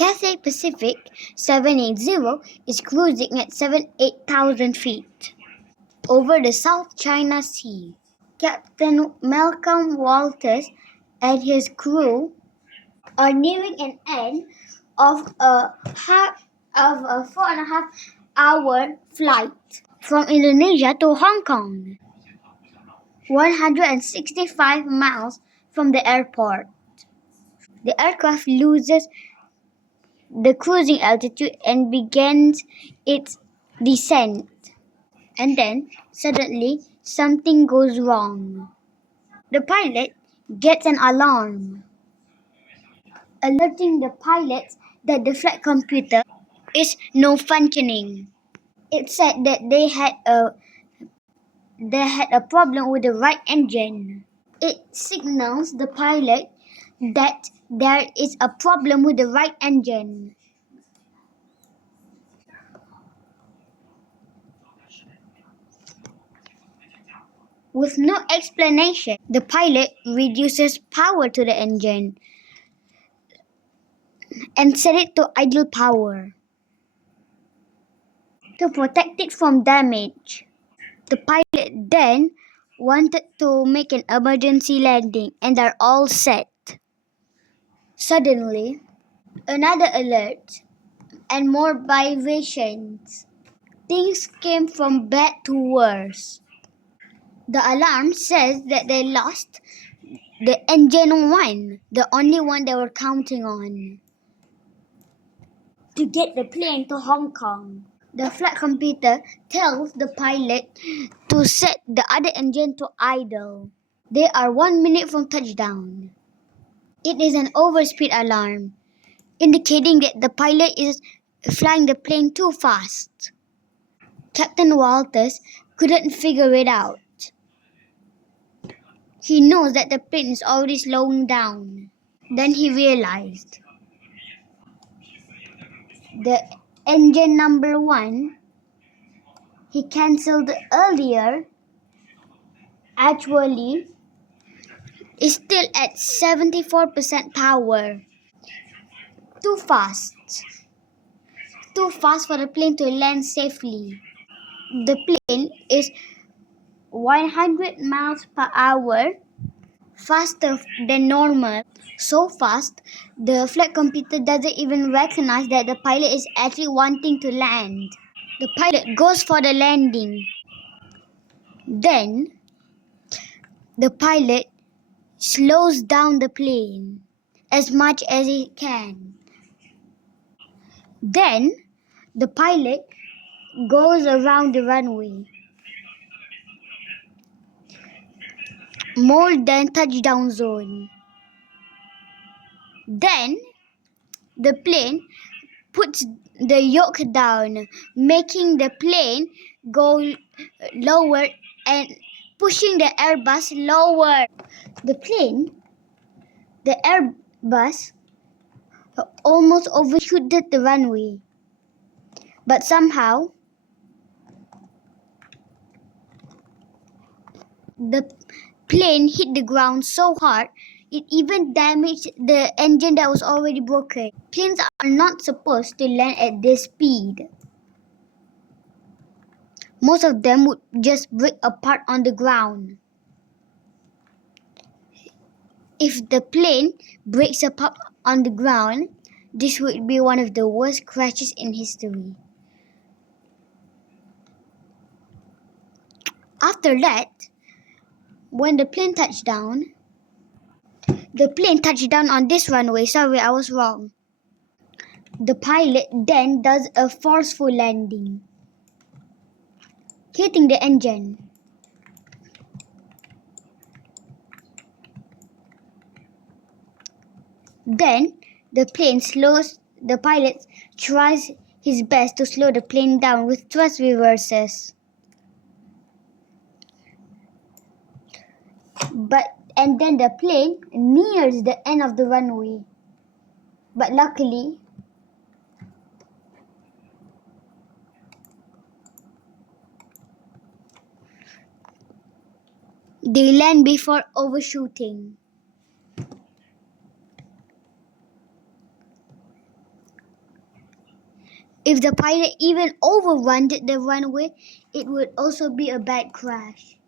Cathay Pacific 780 is cruising at 78,000 feet over the South China Sea. Captain Malcolm Walters and his crew are nearing an end of a 4.5 hour flight from Indonesia to Hong Kong, 165 miles from the airport. The aircraft loses the cruising altitude and begins its descent. And then, suddenly, something goes wrong. The pilot gets an alarm, alerting the pilots that the flight computer is no functioning. It said that they had a problem with the right engine. It signals the pilot that there is a problem with the right engine. With no explanation, the pilot reduces power to the engine and set it to idle power to protect it from damage. The pilot then wanted to make an emergency landing and are all set. Suddenly, another alert and more vibrations. Things came from bad to worse. The alarm says that they lost the engine 1, the only one they were counting on, to get the plane to Hong Kong. The flight computer tells the pilot to set the other engine to idle. They are 1 minute from touchdown. It is an overspeed alarm, indicating that the pilot is flying the plane too fast. Captain Walters couldn't figure it out. He knows that the plane is already slowing down. Then he realized the engine number 1 he cancelled earlier actually is still at 74% power. Too fast. Too fast for the plane to land safely. The plane is 100 miles per hour faster than normal. So fast, the flight computer doesn't even recognize that the pilot is actually wanting to land. The pilot goes for the landing. Then, the pilot slows down the plane as much as he can. Then, the pilot goes around the runway more than touchdown zone. Then, the plane puts the yoke down, making the plane go lower and pushing the Airbus lower. The Airbus almost overshooted the runway, but somehow the plane hit the ground so hard it even damaged the engine that was already broken. Planes are not supposed to land at this speed. Most of them would just break apart on the ground. If the plane breaks apart on the ground, this would be one of the worst crashes in history. After that, when the plane touched down on this runway. Sorry, I was wrong. The pilot then does a forceful landing, hitting the engine. Then the pilot tries his best to slow the plane down with thrust reversers. And then the plane nears the end of the runway. But luckily, they land before overshooting. If the pilot even overrun the runway, it would also be a bad crash.